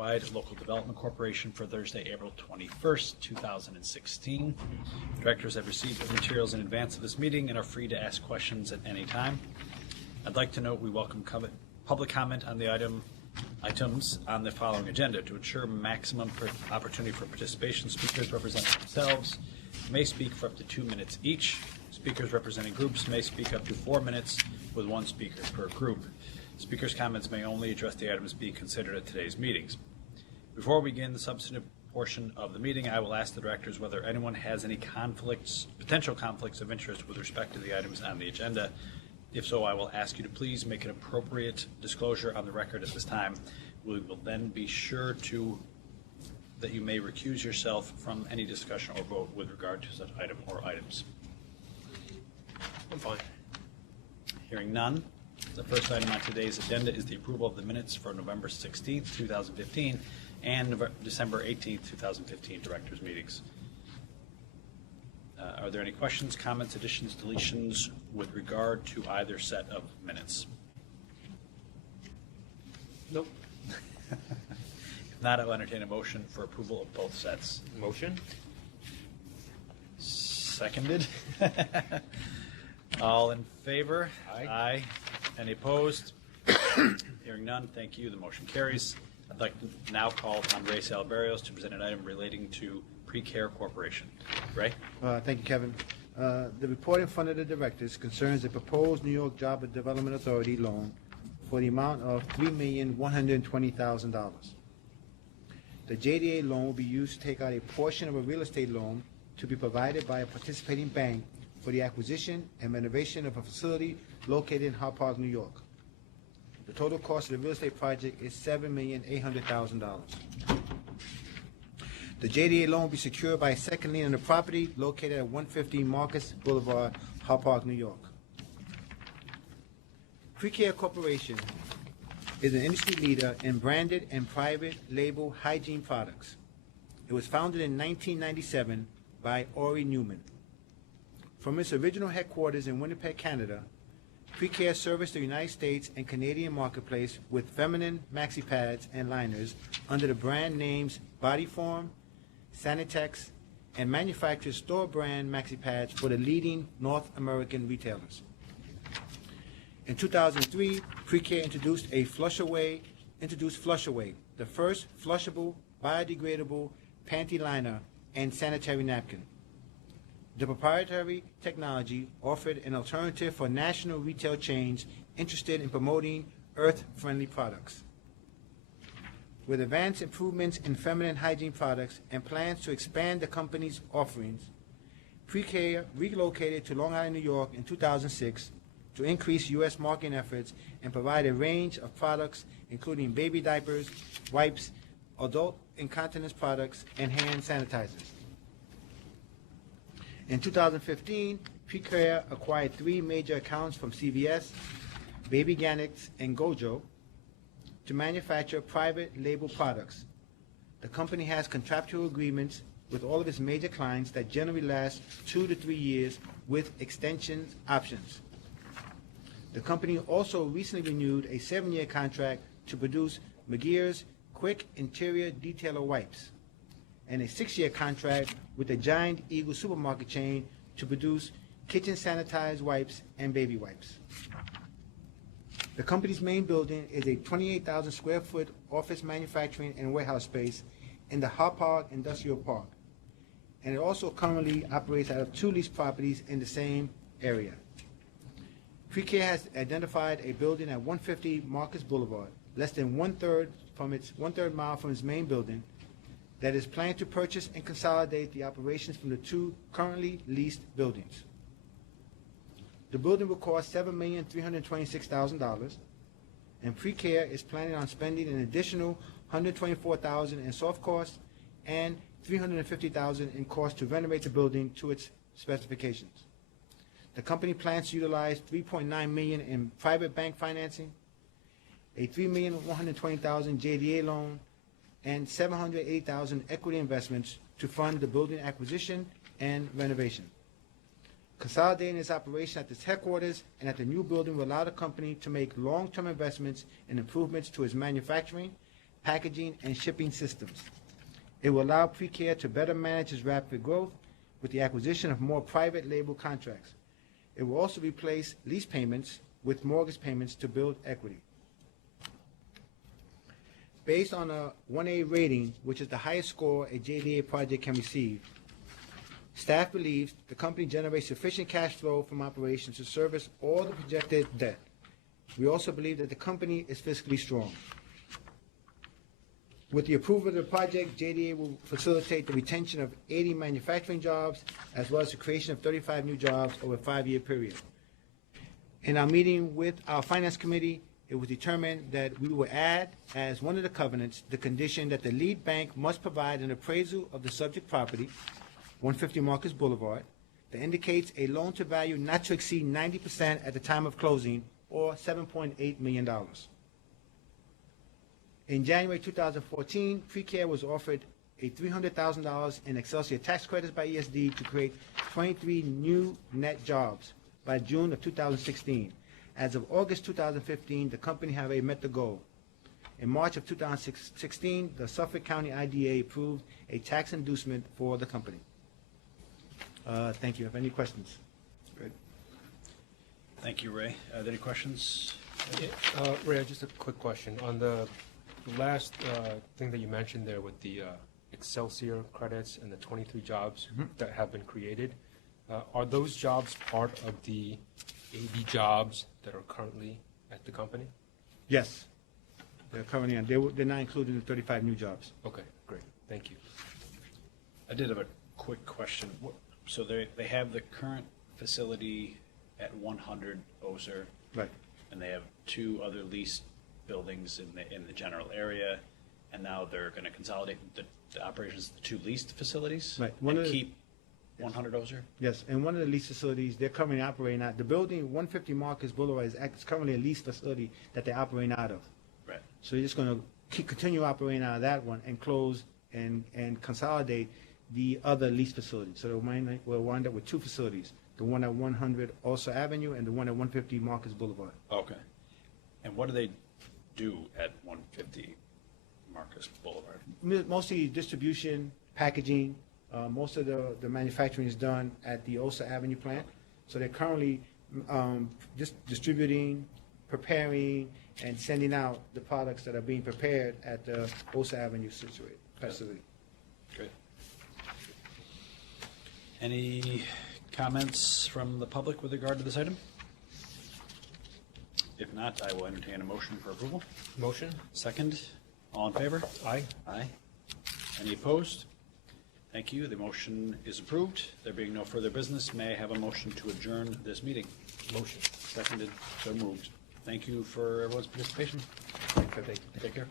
Statewide Local Development Corporation for Thursday, April 21st, 2016. Directors have received the materials in advance of this meeting and are free to ask questions at any time. I'd like to note we welcome public comment on the items on the following agenda. To ensure maximum opportunity for participation, speakers representing themselves may speak for up to 2 minutes each. Speakers representing groups may speak up to 4 minutes with one speaker per group. Speakers' comments may only address the items being considered at today's meetings. Before we begin the substantive portion of the meeting, I will ask the directors whether anyone has any potential conflicts of interest with respect to the items on the agenda. If so, I will ask you to please make an appropriate disclosure on the record at this time. We will then be sure that you may recuse yourself from any discussion or vote with regard to such item or items. I'm fine. Hearing none, the first item on today's agenda is the approval of the minutes for November 16th, 2015 and December 18th, 2015 directors' meetings. Are there any questions, comments, additions, deletions with regard to either set of minutes? Nope. If not, I'll entertain a motion for approval of both sets. Motion? Seconded. All in favor? Aye. Aye. Any opposed? Hearing none, thank you. The motion carries. I'd like to now call upon Ray Salaberios to present an item relating to Pre-Care Corporation. Ray? Thank you, Kevin. The report in front of the directors concerns the proposed New York Job and Development Authority loan for the amount of $3,120,000. The JDA loan will be used to take out a portion of a real estate loan to be provided by a participating bank for the acquisition and renovation of a facility located in Hyde Park, New York. The total cost of the real estate project is $7,800,000. The JDA loan will be secured by a second lien on the property located at 150 Marcus Boulevard, Hyde Park, New York. Pre-Care Corporation is an industry leader in branded and private label hygiene products. It was founded in 1997 by Ori Newman. From its original headquarters in Winnipeg, Canada, Pre-Care serviced the United States and Canadian marketplace with feminine maxi pads and liners under the brand names Bodyform, Sanitex, and manufactures store brand maxi pads for the leading North American retailers. In 2003, Pre-Care introduced Flushaway, the first flushable, biodegradable panty liner and sanitary napkin. The proprietary technology offered an alternative for national retail chains interested in promoting earth-friendly products. With advanced improvements in feminine hygiene products and plans to expand the company's offerings, Pre-Care relocated to Long Island, New York in 2006 to increase U.S. marketing efforts and provide a range of products including baby diapers, wipes, adult incontinence products, and hand sanitizers. In 2015, Pre-Care acquired 3 major accounts from CVS, Baby Organics, and Gojo to manufacture private label products. The company has contractual agreements with all of its major clients that generally last 2 to 3 years with extension options. The company also recently renewed a 7-year contract to produce McGear's Quick Interior Detailer Wipes and a 6-year contract with the Giant Eagle supermarket chain to produce kitchen sanitized wipes and baby wipes. The company's main building is a 28,000 square foot office manufacturing and warehouse space in the Hyde Park Industrial Park, and it also currently operates out of 2 leased properties in the same area. Pre-Care has identified a building at 150 Marcus Boulevard, less than one-third mile from its main building, that is planned to purchase and consolidate the operations from the 2 currently leased buildings. The building will cost $7,326,000, and Pre-Care is planning on spending an additional $124,000 in soft costs and $350,000 in costs to renovate the building to its specifications. The company plans to utilize $3.9 million in private bank financing, a $3,120,000 JDA loan, and $780,000 equity investments to fund the building acquisition and renovation. Consolidating its operation at its headquarters and at the new building will allow the company to make long-term investments and improvements to its manufacturing, packaging, and shipping systems. It will allow Precare to better manage its rapid growth with the acquisition of more private label contracts. It will also replace lease payments with mortgage payments to build equity. Based on a 1A rating, which is the highest score a JDA project can receive, staff believes the company generates sufficient cash flow from operations to service all the projected debt. We also believe that the company is fiscally strong. With the approval of the project, JDA will facilitate the retention of 80 manufacturing jobs, as well as the creation of 35 new jobs over a 5-year period. In our meeting with our Finance Committee, it was determined that we will add, as one of the covenants, the condition that the lead bank must provide an appraisal of the subject property, 150 Marcus Boulevard, that indicates a loan-to-value not to exceed 90% at the time of closing, or $7.8 million. In January 2014, Precare was offered a $300,000 in Excelsior tax credits by ESD to create 23 new net jobs by June of 2016. As of August 2015, the company had already met the goal. In March of 2016, the Suffolk County IDA approved a tax inducement for the company. Thank you. Have any questions? Great. Thank you, Ray. Are there any questions? Ray, just a quick question. On the last thing that you mentioned there with the Excelsior credits and the 23 jobs that have been created, are those jobs part of the 80 jobs that are currently at the company? Yes. They're currently on. They're not included in the 35 new jobs. Okay, great. Thank you. I did have a quick question. So they have the current facility at 100 Ozer. Right. And they have 2 other leased buildings in the general area, and now they're going to consolidate the operations of the 2 leased facilities? Right. And keep 100 Ozer? Yes, and one of the leased facilities, they're currently operating out. The building, 150 Marcus Boulevard, is currently a leased facility that they're operating out of. Right. So you're just going to continue operating out of that one and close and consolidate the other leased facilities. So we'll wind up with 2 facilities, the one at 100 Ulster Avenue and the one at 150 Marcus Boulevard. Okay. And what do they do at 150 Marcus Boulevard? Mostly distribution, packaging. Most of the manufacturing is done at the Ulster Avenue plant. So they're currently distributing, preparing, and sending out the products that are being prepared at the Ulster Avenue facility. Great. Any comments from the public with regard to this item? If not, I will entertain a motion for approval. Motion? Second. All in favor? Aye. Aye. Any opposed? Thank you. The motion is approved. There being no further business, may I have a motion to adjourn this meeting? Motion. Seconded. So moved. Thank you for everyone's participation. Thank you. Take care.